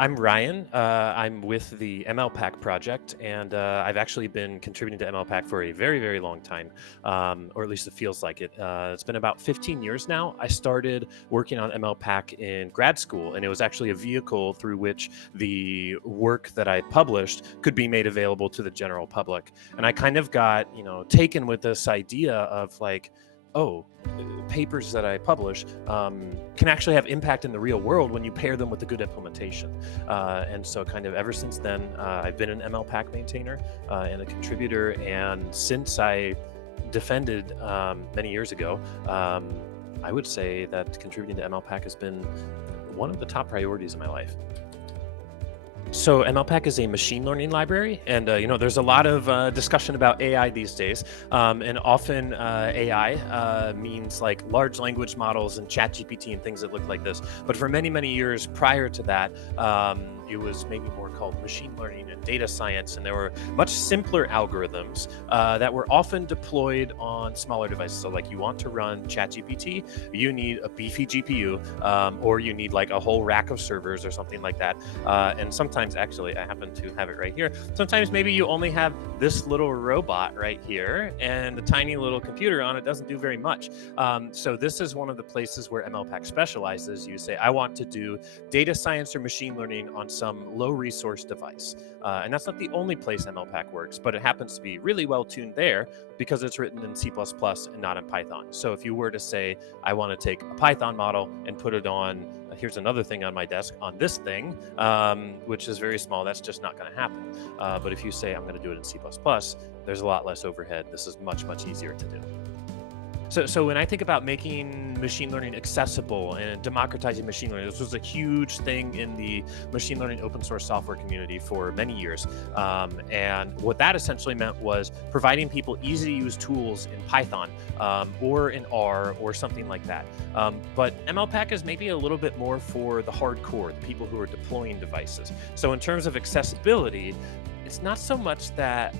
I'm Ryan. I'm with the mlpack project, and I've actually been contributing to mlpack for a very, very long time, or at least it feels like it. It's been about 15 years now. I started working on mlpack in grad school, and it was actually a vehicle through which the work that I published could be made available to the general public. And I kind of got, taken with this idea of like, oh, papers that I publish can actually have impact in the real world when you pair them with a good implementation. And so, kind of ever since then, I've been an MLPack maintainer and a contributor. And since I defended many years ago, I would say that contributing to MLPack has been one of the top priorities in my life. So MLPack is a machine learning library, and there's a lot of discussion about AI these days, and often AI means like large language models and ChatGPT and things that look like this. But for many, many years prior to that, it was maybe more called machine learning and data science, and there were much simpler algorithms that were often deployed on smaller devices. So, like, you want to run ChatGPT, you need a beefy GPU, or you need like a whole rack of servers or something like that, and sometimes actually I happen to have it right here. Sometimes maybe you only have this little robot right here and the tiny little computer on it doesn't do very much. So this is one of the places where MLPack specializes. You say, I want to do data science or machine learning on some low resource device. And that's not the only place MLPack works, but it happens to be really well tuned there because it's written in C++ and not in Python. So if you were to say, I want to take a Python model and put it on, here's another thing on my desk on this thing, which is very small, that's just not going to happen. But if you say, I'm going to do it in C++, there's a lot less overhead. This is much, much easier to do. So when I think about making machine learning accessible and democratizing machine learning, this was a huge thing in the machine learning open source software community for many years. And what that essentially meant was providing people easy to use tools in Python or in R or something like that. But MLPack is maybe a little bit more for the hardcore, the people who are deploying devices. So in terms of accessibility, it's not so much that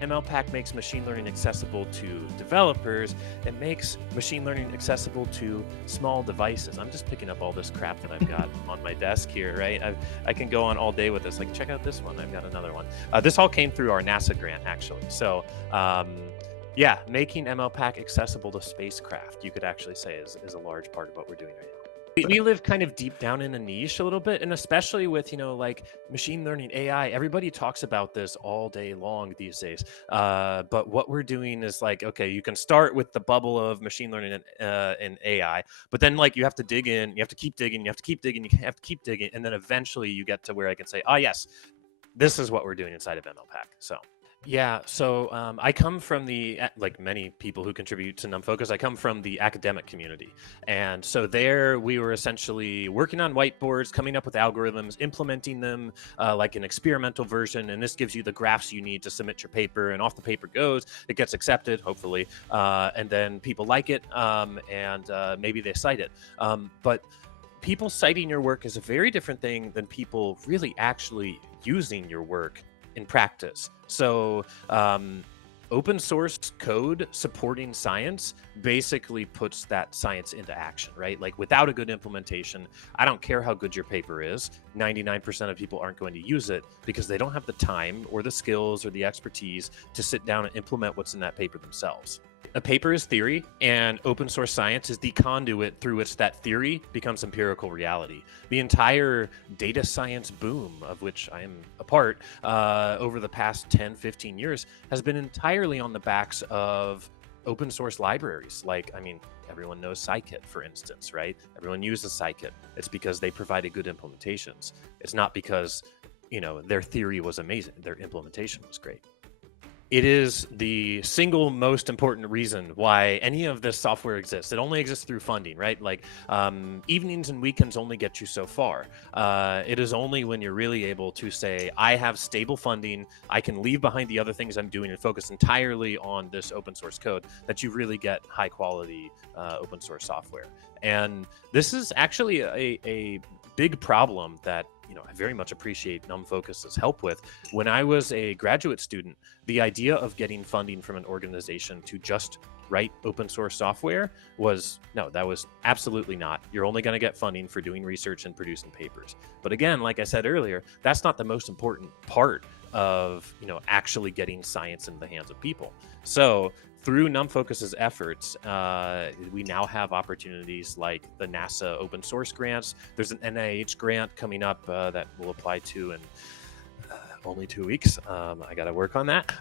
MLPack makes machine learning accessible to developers. It makes machine learning accessible to small devices. I'm just picking up all this crap that I've got on my desk here, right? I can go on all day with this. Like, check out this one. I've got another one. This all came through our NASA grant, actually. So, yeah, making MLPack accessible to Spacecraft, you could actually say is a large part of what we're doing right now. We live kind of deep down in a niche a little bit, and especially with, like machine learning, AI, everybody talks about this all day long these days. But what we're doing is like, okay, you can start with the bubble of machine learning and AI, but then like you have to dig in, you have to keep digging, you have to keep digging, you have to keep digging. And then eventually you get to where I can say, oh yes, this is what we're doing inside of MLPack. So. Yeah, so I come from like many people who contribute to NumFOCUS, I come from the academic community. And so there we were essentially working on whiteboards, coming up with algorithms, implementing them like an experimental version. And this gives you the graphs you need to submit your paper. And off the paper goes, it gets accepted, hopefully. And then people like it and maybe they cite it. But people citing your work is a very different thing than people really actually using your work in practice. So open source code supporting science basically puts that science into action, right? Like without a good implementation, I don't care how good your paper is, 99% of people aren't going to use it because they don't have the time or the skills or the expertise to sit down and implement what's in that paper themselves. A paper is theory, and open source science is the conduit through which that theory becomes empirical reality. The entire data science boom, of which I am a part, over the past 10, 15 years, has been entirely on the backs of open source libraries. Like, everyone knows scikit, for instance, right? Everyone uses scikit. It's because they provided good implementations. It's not because, their theory was amazing. Their implementation was great. It is the single most important reason why any of this software exists. It only exists through funding, right? Like evenings and weekends only get you so far. It is only when you're really able to say, I have stable funding, I can leave behind the other things I'm doing and focus entirely on this open source code, that you really get high quality open source software. And this is actually a big problem that I very much appreciate NumFOCUS's help with. When I was a graduate student, the idea of getting funding from an organization to just write open source software that was absolutely not. You're only going to get funding for doing research and producing papers. But again, like I said earlier, that's not the most important part of actually getting science in the hands of people. So through NumFOCUS's efforts, we now have opportunities like the NASA open source grants. There's an NIH grant coming up that we'll apply to in only 2 weeks. I got to work on that.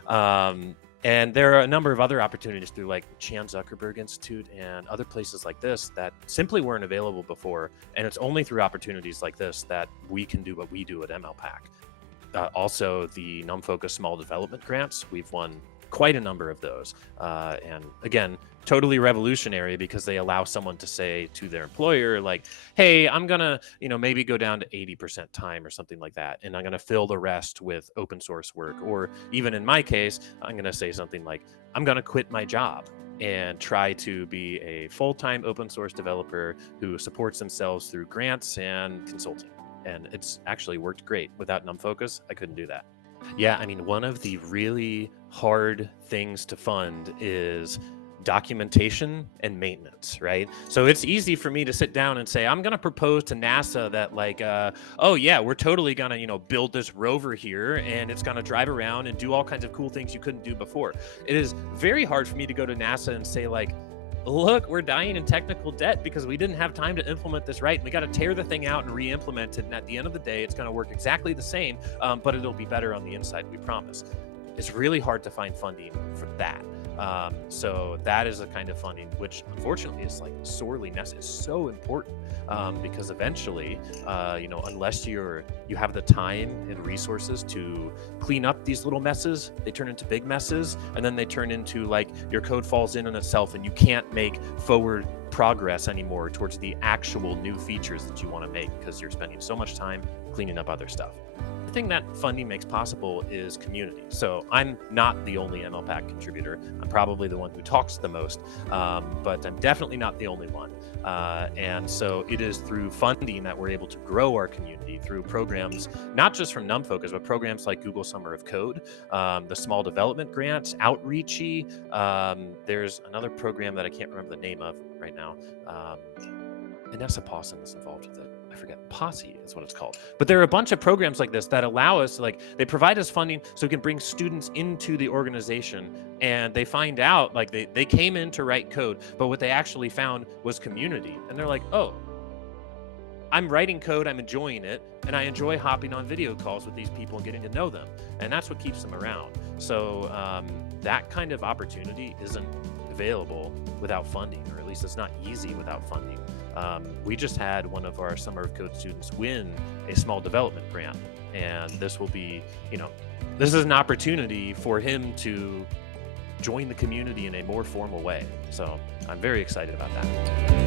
And there are a number of other opportunities through like Chan Zuckerberg Institute and other places like this that simply weren't available before. And it's only through opportunities like this that we can do what we do at mlpack. Also, the NumFOCUS Small Development Grants, we've won quite a number of those. And again, totally revolutionary because they allow someone to say to their employer, like, hey, I'm going to, maybe go down to 80% time or something like that. And I'm going to fill the rest with open source work. Or even in my case, I'm going to say something like, I'm going to quit my job and try to be a full-time open source developer who supports themselves through grants and consulting. And it's actually worked great. Without NumFOCUS, I couldn't do that. Yeah, I mean, one of the really hard things to fund is documentation and maintenance, right? So it's easy for me to sit down and say, I'm going to propose to NASA that like, oh yeah, we're totally going to, build this rover here and it's going to drive around and do all kinds of cool things you couldn't do before. It is very hard for me to go to NASA and say like, look, we're dying in technical debt because we didn't have time to implement this right. We got to tear the thing out and re-implement it. And at the end of the day, it's going to work exactly the same, but it'll be better on the inside, we promise. It's really hard to find funding for that. So that is a kind of funding which unfortunately is like sorely necessary. It's so important because eventually, unless you have the time and resources to clean up these little messes, they turn into big messes, and then they turn into like your code falls in on itself and you can't make forward progress anymore towards the actual new features that you want to make because you're spending so much time cleaning up other stuff. The thing that funding makes possible is community. So I'm not the only MLPack contributor. I'm probably the one who talks the most, but I'm definitely not the only one. And so it is through funding that we're able to grow our community through programs, not just from NumFOCUS, but programs like Google Summer of Code, the Small Development Grants, Outreachy. There's another program that I can't remember the name of right now. Vanessa Pawson is involved with it. I forget, Posse is what it's called. But there are a bunch of programs like this that allow us, like, they provide us funding so we can bring students into the organization, and they find out, like, they came in to write code, but what they actually found was community. And they're like, oh, I'm writing code, I'm enjoying it, and I enjoy hopping on video calls with these people and getting to know them. And that's what keeps them around. So that kind of opportunity isn't available without funding, or at least it's not easy without funding. We just had one of our Summer of Code students win a small development grant, and this will be, this is an opportunity for him to join the community in a more formal way. So I'm very excited about that.